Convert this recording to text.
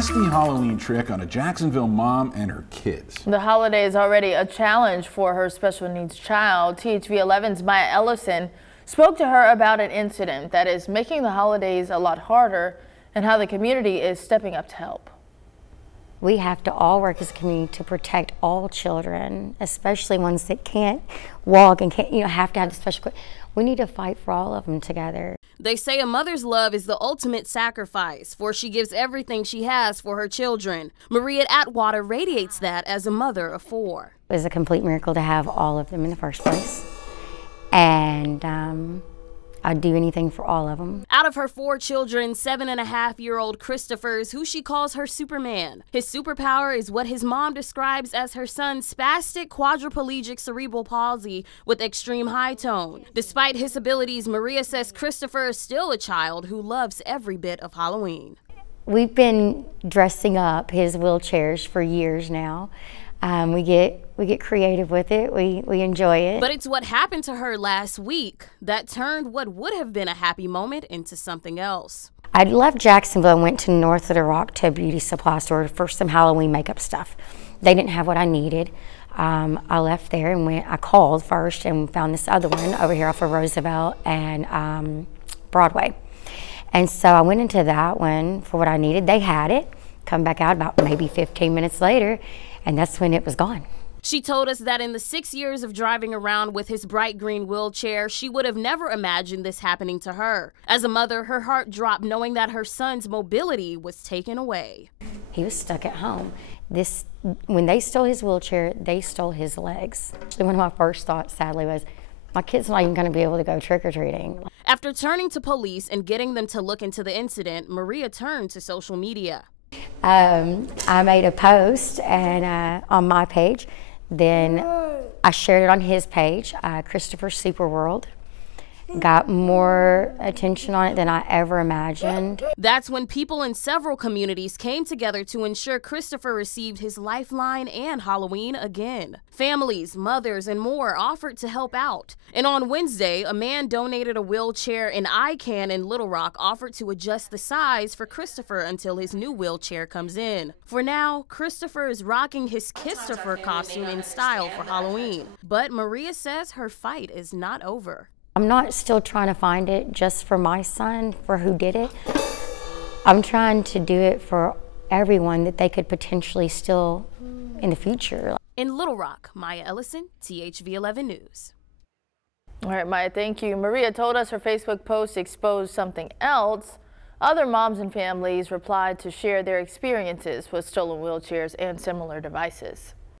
nasty Halloween trick on a Jacksonville mom and her kids. The holiday is already a challenge for her special needs child. THV11's Maya Ellison spoke to her about an incident that is making the holidays a lot harder and how the community is stepping up to help. We have to all work as a community to protect all children, especially ones that can't walk and can't, have to have the special. We need to fight for all of them together. They say a mother's love is the ultimate sacrifice, for she gives everything she has for her children. Maria Atwater radiates that as a mother of 4. It was a complete miracle to have all of them in the first place. And I'd do anything for all of them. Out of her 4 children, 7.5-year-old Christopher's who she calls her Superman. His superpower is what his mom describes as her son's spastic quadriplegic cerebral palsy with extreme high tone. Despite his abilities, Maria says Christopher is still a child who loves every bit of Halloween. We've been dressing up his wheelchairs for years now. We get creative with it. We enjoy it. But it's what happened to her last week that turned what would have been a happy moment into something else. I left Jacksonville and went to north of the Rock to a beauty supply store for some Halloween makeup stuff. They didn't have what I needed. I left there and I called first and found this other one over here off of Roosevelt and Broadway. And so I went into that one for what I needed. They had it. Come back out about maybe 15 minutes later, and that's when it was gone. She told us that in the 6 years of driving around with his bright green wheelchair, she would have never imagined this happening to her. As a mother, her heart dropped knowing that her son's mobility was taken away. He was stuck at home. When they stole his wheelchair, they stole his legs. Actually, one of my first thoughts, sadly, was my kid's not even going to be able to go trick-or-treating. After turning to police and getting them to look into the incident, Maria turned to social media. I made a post and on my page, then I shared it on his page, Christopher Superworld. Got more attention on it than I ever imagined. That's when people in several communities came together to ensure Christopher received his lifeline and Halloween again. Families, mothers, and more offered to help out. And on Wednesday, a man donated a wheelchair, and ICANN in Little Rock offered to adjust the size for Christopher until his new wheelchair comes in. For now, Christopher is rocking his Christopher costume in style for Halloween. But Maria says her fight is not over. I'm not still trying to find it just for my son, for who did it. I'm trying to do it for everyone that they could potentially steal in the future. In Little Rock, Maya Ellison, THV11 News. All right, Maya, thank you. Maria told us her Facebook post exposed something else. Other moms and families replied to share their experiences with stolen wheelchairs and similar devices.